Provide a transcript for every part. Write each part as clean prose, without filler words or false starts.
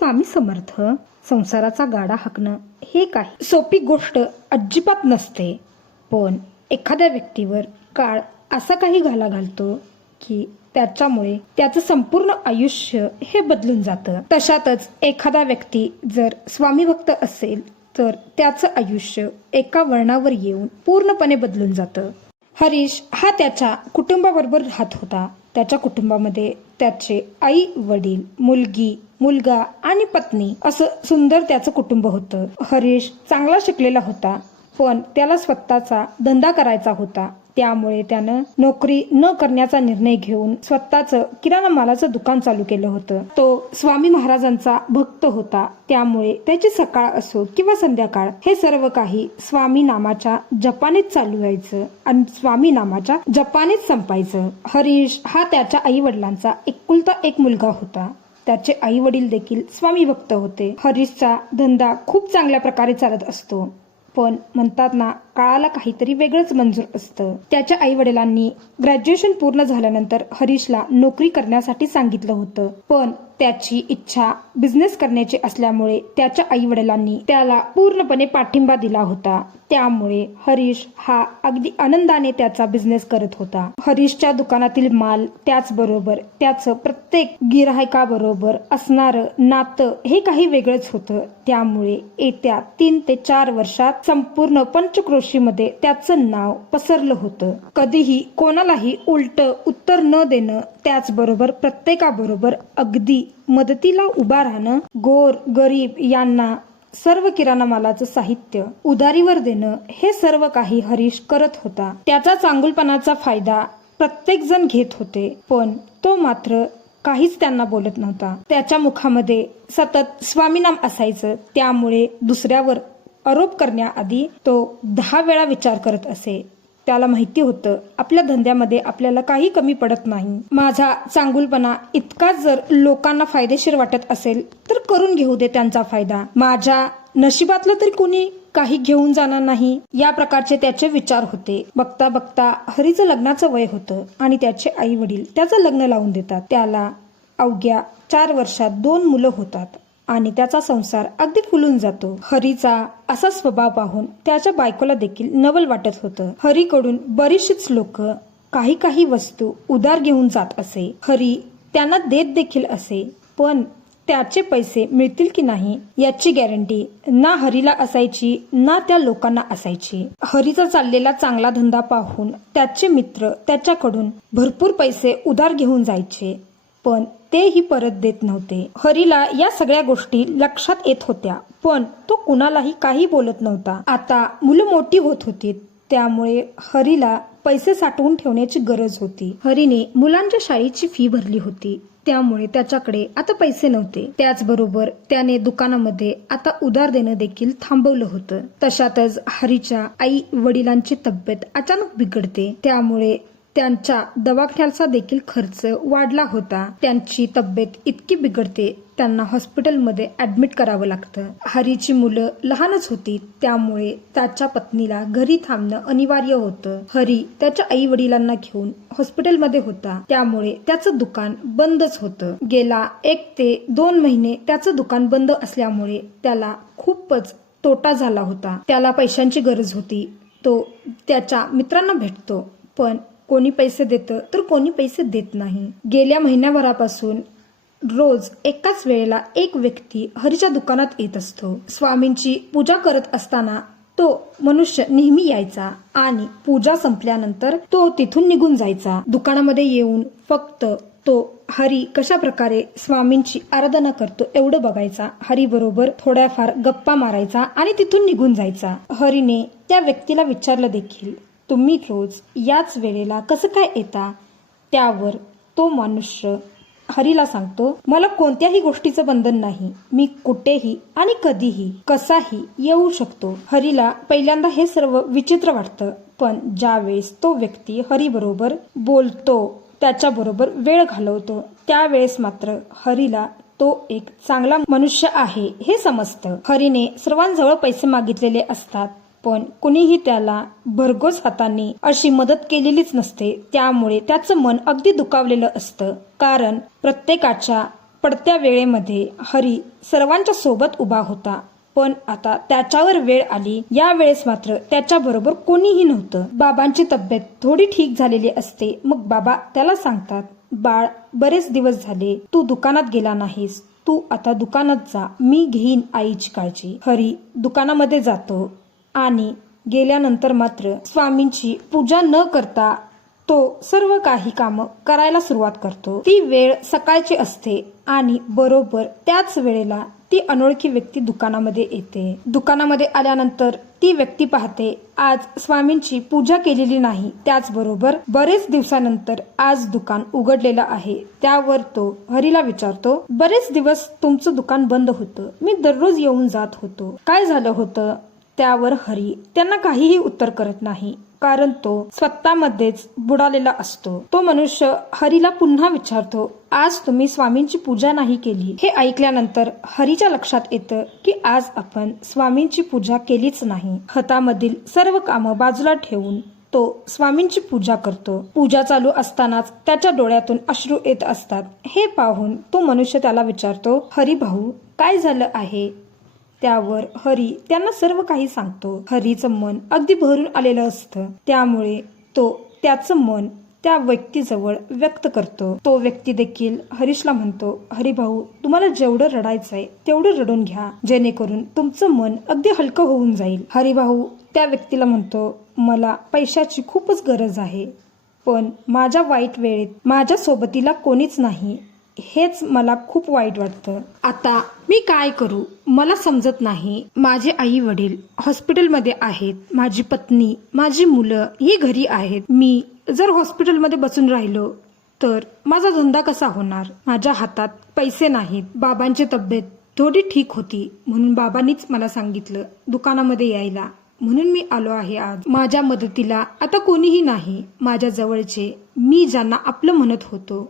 स्वामी समर्थ. संसाराचा गाडा हाकणं हे काही सोपी गोष्ट अजिबात नसते, पण एखाद्या व्यक्तीवर काळ असा काही घाला घालतो की त्याच्यामुळे त्याचं संपूर्ण आयुष्य हे बदलून जातं. तशातच एखादा व्यक्ती जर स्वामी भक्त असेल तर त्याचं आयुष्य एका वळणावर येऊन पूर्णपणे बदलून जातं. हरीश हा त्याच्या कुटुंबाबरोबर राहत होता. त्याच्या कुटुंबामध्ये त्याचे आई वडील, मुलगी, मुलगा आणि पत्नी असं सुंदर त्याचं कुटुंब होतं. हरीश चांगला शिकलेला होता, पण त्याला स्वतःचा धंदा करायचा होता. त्यामुळे त्यानं नोकरी न करण्याचा निर्णय घेऊन स्वतःचं किराणा मालाचं दुकान चालू केलं होतं. तो स्वामी महाराजांचा भक्त होता, त्यामुळे त्याची सकाळ असो किंवा संध्याकाळ हे सर्व काही स्वामी नामाच्या जपानेच चालू व्हायचं आणि स्वामी नामाच्या जपानेच संपायचं. हरीश हा त्याच्या आई वडिलांचा एकुलता एक मुलगा होता. त्याचे आई वडील देखील स्वामी भक्त होते. हरीशचा धंदा खूप चांगल्या प्रकारे चालत असतो, पण म्हणतात ना, काळाला काहीतरी वेगळंच मंजूर असतं. त्याच्या आई वडिलांनी ग्रॅज्युएशन पूर्ण झाल्यानंतर हरीशला नोकरी करण्यासाठी सांगितलं होतं, पण त्याची इच्छा बिझनेस करण्याची असल्यामुळे त्याच्या आई वडिलांनी त्याला पूर्णपणे पाठिंबा दिला होता. त्यामुळे हरीश हा अगदी आनंदाने त्याचा बिझनेस करत होता. हरीशच्या दुकानातील माल, त्याचबरोबर त्याचं प्रत्येक गिराहिकाबरोबर असणारं नातं हे काही वेगळंच होतं. त्यामुळे येत्या 3 ते 4 वर्षात संपूर्ण पंचक्रोशीमध्ये त्याचं नाव पसरलं होतं. कधीही कोणालाही उलट उत्तर न देणं, त्याचबरोबर प्रत्येकाबरोबर अगदी मदतीला उभा राहणं, गोर गरीब यांना सर्व किराणा मालाचं साहित्य उधारीवर देणं, हे सर्व काही हरीश करत होता. त्याचा चांगुलपणाचा फायदा प्रत्येक जण घेत होते, पण तो मात्र काहीच त्यांना बोलत नव्हता. त्याच्या मुखामध्ये सतत स्वामीनाम असायचं, त्यामुळे दुसऱ्यावर आरोप करण्याआधी तो 10 वेळा विचार करत असे. त्याला माहिती होतं आपल्या धंद्यामध्ये आपल्याला काही कमी पडत नाही. माझा चांगुलपणा इतका जर लोकांना फायदेशीर वाटत असेल तर करून घेऊ दे त्यांचा फायदा. माझ्या नशिबातलं तरी कोणी काही घेऊन जाणार नाही, या प्रकारचे त्याचे विचार होते. बघता बघता हरीचं लग्नाचं वय होतं आणि त्याचे आई वडील त्याचं लग्न लावून देतात. त्याला अवघ्या 4 वर्षात 2 मुलं होतात आणि त्याचा संसार अगदी फुलून जातो. हरीचा असा स्वभाव पाहून त्याच्या बायकोला देखील नवल वाटत होतं. हरीकडून बरीचशीच लोक काही वस्तू उधार घेऊन जात असे. हरी त्यांना देत देखील असे, पण त्याचे पैसे मिळतील की नाही याची गॅरंटी ना हरीला असायची ना त्या लोकांना असायची. हरीचा चाललेला चांगला धंदा पाहून त्याचे मित्र त्याच्याकडून भरपूर पैसे उधार घेऊन जायचे, पण तेही परत देत नव्हते. हरीला या सगळ्या गोष्टी लक्षात येत होत्या, पण तो कुणालाही काही बोलत नव्हता. आता मुलं मोठी होत होती, त्यामुळे हरीला पैसे साठवून ठेवण्याची गरज होती. हरीने मुलांच्या शाळेची फी भरली होती, त्यामुळे त्याच्याकडे आता पैसे नव्हते. त्याचबरोबर त्याने दुकानामध्ये आता उधार देणं देखील थांबवलं होतं. तशातच हरीच्या आई वडिलांची तब्येत अचानक बिघडते, त्यामुळे त्यांच्या दवाखान्याचा देखील खर्च वाढला होता. त्यांची तब्येत इतकी बिघडते, त्यांना हॉस्पिटलमध्ये ऍडमिट करावं लागतं. हरीची मुलं लहानच होती, त्यामुळे त्याच्या पत्नीला घरी थांबणं अनिवार्य होतं. हरी त्याच्या आई वडिलांना घेऊन हॉस्पिटलमध्ये होता, त्यामुळे त्याचं दुकान बंदच होतं. गेला 1 ते 2 महिने त्याचं दुकान बंद असल्यामुळे त्याला खूपच तोटा झाला होता. त्याला पैशांची गरज होती. तो त्याच्या मित्रांना भेटतो, पण कोणी पैसे देतं तर कोणी पैसे देत नाही. गेल्या महिन्याभरापासून रोज एकाच वेळेला एक व्यक्ती हरीच्या दुकानात येत असतो. स्वामींची पूजा करत असताना तो मनुष्य नेहमी यायचा आणि पूजा संपल्यानंतर तो तिथून निघून जायचा. दुकानामध्ये येऊन फक्त तो हरी कशा प्रकारे स्वामींची आराधना करतो एवढं बघायचा. हरी बरोबर थोड्याफार गप्पा मारायचा आणि तिथून निघून जायचा. हरीने त्या व्यक्तीला विचारलं देखील, तुम्ही रोज याच वेळेला कसं काय येता? त्यावर तो मनुष्य हरीला सांगतो, मला कोणत्याही गोष्टीचं बंधन नाही, मी कुठेही आणि कधीही कसाही येऊ शकतो. हरीला पहिल्यांदा हे सर्व विचित्र वाटतं, पण ज्यावेळेस तो व्यक्ती हरी बरोबर बोलतो, त्याच्याबरोबर वेळ घालवतो, त्यावेळेस मात्र हरीला तो एक चांगला मनुष्य आहे हे समजतं. हरीने सर्वांजवळ पैसे मागितलेले असतात, पण कुणीही त्याला भरघोस हातांनी अशी मदत केलेलीच नसते. त्यामुळे त्याचं मन अगदी दुखावलेलं असतं, कारण प्रत्येकाच्या पडत्या वेळेमध्ये हरी सर्वांच्या सोबत उभा होता, पण आता त्याच्यावर वेळ आली. या वेळेस मात्र त्याच्याबरोबर कोणीही नव्हतं. बाबांची तब्येत थोडी ठीक झालेली असते. मग बाबा त्याला सांगतात, बाळ, बरेच दिवस झाले तू दुकानात गेला नाहीस. तू आता दुकानात जा, मी घेईन आईची काळजी. हरी दुकानामध्ये जातो आणि गेल्यानंतर मात्र स्वामींची पूजा न करता तो सर्व काही कामं करायला सुरुवात करतो. ती वेळ सकाळची असते आणि बरोबर त्याच वेळेला ती अनोळखी व्यक्ती दुकानामध्ये येते. दुकानामध्ये आल्यानंतर ती व्यक्ती पाहते आज स्वामींची पूजा केलेली नाही. त्याचबरोबर बरेच दिवसानंतर आज दुकान उघडलेलं आहे. त्यावर तो हरीला विचारतो, बरेच दिवस तुमचं दुकान बंद होतं, मी दररोज येऊन जात होतो, काय झालं होतं? त्यावर हरी त्यांना काहीही उत्तर करत नाही, कारण तो स्वतःमध्येच बुडालेला असतो. तो मनुष्य हरीला पुन्हा विचारतो, आज तुम्ही स्वामींची पूजा नाही केली. हे ऐकल्यानंतर हरीच्या लक्षात येतं की आज आपण स्वामींची पूजा केलीच नाही. हातामधील सर्व कामं बाजूला ठेवून तो स्वामींची पूजा करतो. पूजा चालू असतानाच त्याच्या डोळ्यातून अश्रू येत असतात. हे पाहून तो मनुष्य त्याला विचारतो, हरी भाऊ, काय झालं आहे? त्यावर हरी त्यांना सर्व काही सांगतो. हरीचं मन अगदी भरून आलेलं असतं, त्यामुळे तो त्याचं मन त्या व्यक्तीजवळ व्यक्त करतो. तो व्यक्ती देखील हरीशला म्हणतो, हरी भाऊ, तुम्हाला जेवढं रडायचंय तेवढं रडून घ्या, जेणेकरून तुमचं मन अगदी हलकं होऊन जाईल. हरी भाऊ त्या व्यक्तीला म्हणतो, मला पैशाची खूपच गरज आहे, पण माझ्या वाईट वेळेत माझ्या सोबतीला कोणीच नाही, हेच मला खूप वाईट वाटतं. आता मी काय करू मला समजत नाही. माझे आई वडील हॉस्पिटलमध्ये आहेत, माझी पत्नी, माझी मुलं ही घरी आहेत. मी जर हॉस्पिटलमध्ये बसून राहिलो तर माझा धंदा कसा होणार? माझ्या हातात पैसे नाहीत. बाबांची तब्येत थोडी ठीक होती म्हणून बाबांनीच मला सांगितलं दुकानामध्ये यायला, म्हणून मी आलो आहे आज. माझ्या मदतीला आता कोणीही नाही. माझ्या जवळचे, मी ज्यांना आपलं म्हणत होतो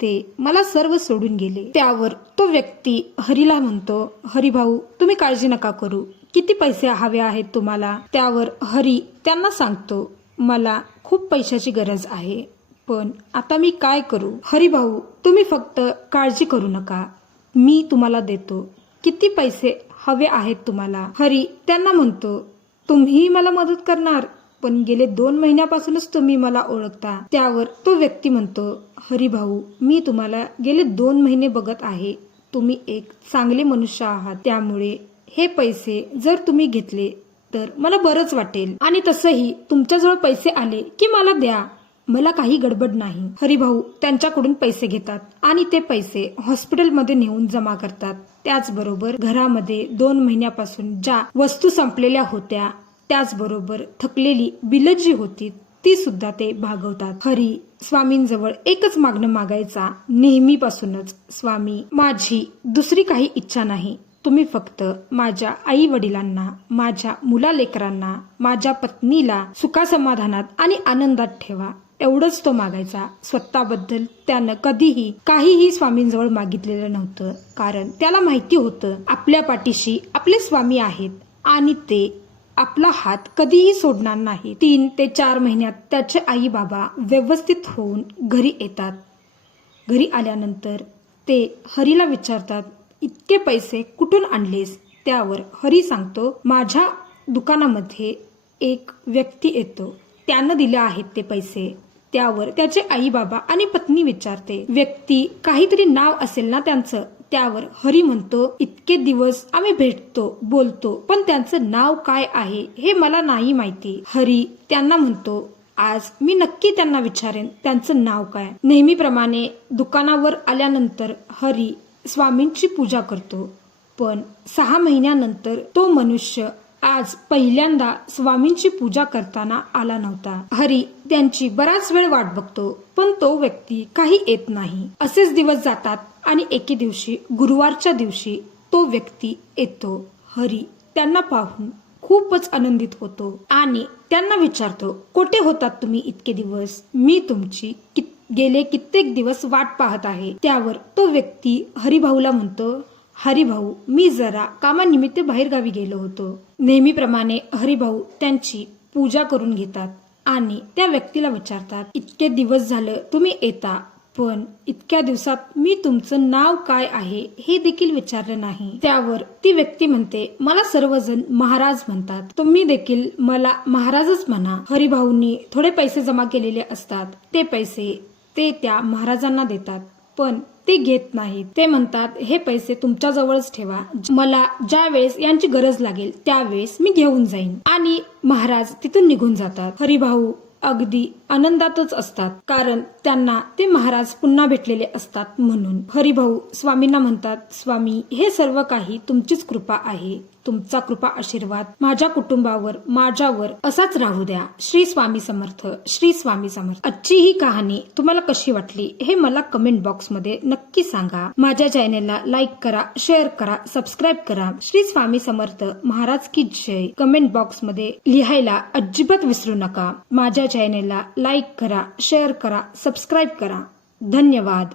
ते मला सर्व सोडून गेले. त्यावर तो व्यक्ती हरीला म्हणतो, हरी भाऊ, तुम्ही काळजी नका करू. किती पैसे हवे आहेत तुम्हाला? त्यावर हरी त्यांना सांगतो, मला खूप पैशाची गरज आहे, पण आता मी काय करू? हरी भाऊ, तुम्ही फक्त काळजी करू नका, मी तुम्हाला देतो. किती पैसे हवे आहेत तुम्हाला? हरी त्यांना म्हणतो, तुम्ही मला मदत करणार, पण गेले 2 महिन्यापासूनच तुम्ही मला ओळखता. त्यावर तो व्यक्ती म्हणतो, हरी भाऊ, मी तुम्हाला गेले 2 महिने बघत आहे. तुम्ही एक चांगले मनुष्य आहात, त्यामुळे हे पैसे जर तुम्ही घेतले तर मला बरंच वाटेल. आणि तसंही तुमच्याजवळ पैसे आले की मला द्या, मला काही गडबड नाही. हरी भाऊ त्यांच्याकडून पैसे घेतात आणि ते पैसे हॉस्पिटलमध्ये नेऊन जमा करतात. त्याचबरोबर घरामध्ये 2 महिन्यापासून ज्या वस्तू संपलेल्या होत्या, त्याचबरोबर थकलेली बिलं जी होती ती सुद्धा ते भागवतात. हरी स्वामींजवळ एकच मागणं मागायचा नेहमीपासूनच, स्वामी, माझी दुसरी काही इच्छा नाही, तुम्ही फक्त माझ्या आई वडिलांना, माझ्या मुलालेकरांना, माझ्या पत्नीला सुखासमाधानात आणि आनंदात ठेवा, एवढंच तो मागायचा. स्वतःबद्दल त्यानं कधीही काहीही स्वामींजवळ मागितलेलं नव्हतं, कारण त्याला माहिती होतं आपल्या पाठीशी आपले स्वामी आहेत आणि ते आपला हात कधीही सोडणार नाही. 3 ते 4 महिन्यात त्याचे आई बाबा व्यवस्थित होऊन घरी येतात. घरी आल्यानंतर ते हरीला विचारतात, इतके पैसे कुठून आणलेस? त्यावर हरी सांगतो, माझ्या दुकानामध्ये एक व्यक्ती येतो, त्यानं दिले आहेत ते पैसे. त्यावर त्याचे आई बाबा आणि पत्नी विचारते, व्यक्ती काहीतरी नाव असेल ना त्यांचं? त्यावर हरी म्हणतो, इतके दिवस आम्ही भेटतो, बोलतो, पण त्यांचं नाव काय आहे हे मला नाही माहिती. हरी त्यांना म्हणतो, आज मी नक्की त्यांना विचारेन त्यांचं नाव काय. नेहमीप्रमाणे दुकानावर आल्यानंतर हरी स्वामींची पूजा करतो, पण 6 महिन्यानंतर तो मनुष्य आज पहिल्यांदा स्वामींची पूजा करताना आला नव्हता. हरी त्यांची बराच वेळ वाट बघतो, पण तो व्यक्ती काही येत नाही. असेच दिवस जातात आणि एके दिवशी, गुरुवारच्या दिवशी तो व्यक्ती येतो. हरी त्यांना पाहून खूपच आनंदित होतो आणि त्यांना विचारतो, कुठे होतात तुम्ही इतके दिवस? मी तुमची गेले कित्येक दिवस वाट पाहत आहे. त्यावर तो व्यक्ती हरिभाऊला म्हणतो, हरिभाऊ, मी जरा कामानिमित्त बाहेरगावी गेलो होतो. नेहमीप्रमाणे हरिभाऊ त्यांची पूजा करून घेतात आणि त्या व्यक्तीला विचारतात, इतके दिवस झालं तुम्ही येता, पण इतक्या दिवसात मी तुमचं नाव काय आहे हे देखील विचारलं नाही. त्यावर ती व्यक्ती म्हणते, मला सर्वजण महाराज म्हणतात, तुम्ही देखील मला महाराजच म्हणा. हरिभाऊंनी थोडे पैसे जमा केलेले असतात, ते पैसे ते त्या महाराजांना देतात, पण ते घेत नाहीत. ते म्हणतात, हे पैसे तुमच्या जवळच ठेवा, मला ज्या वेळेस यांची गरज लागेल त्यावेळेस मी घेऊन जाईन. आणि महाराज तिथून निघून जातात. हरिभाऊ अगदी आनंदातच असतात, कारण त्यांना ते महाराज पुन्हा भेटलेले असतात म्हणून. हरिभाऊ स्वामींना म्हणतात, स्वामी, हे सर्व काही तुमचीच कृपा आहे. तुमचा कृपा आशीर्वाद माझ्या कुटुंबावर, माझ्यावर असाच राहू द्या. श्री स्वामी समर्थ, श्री स्वामी समर्थ. आजची ही कहाणी तुम्हाला कशी वाटली हे मला कमेंट बॉक्स मध्ये नक्की सांगा. माझ्या चॅनेलला लाईक करा, शेअर करा, सबस्क्राईब करा. श्री स्वामी समर्थ महाराज की जय कमेंट बॉक्स मध्ये लिहायला अजिबात विसरू नका. माझ्या चॅनेलला लाईक करा, शेअर करा, सबस्क्राईब करा. धन्यवाद.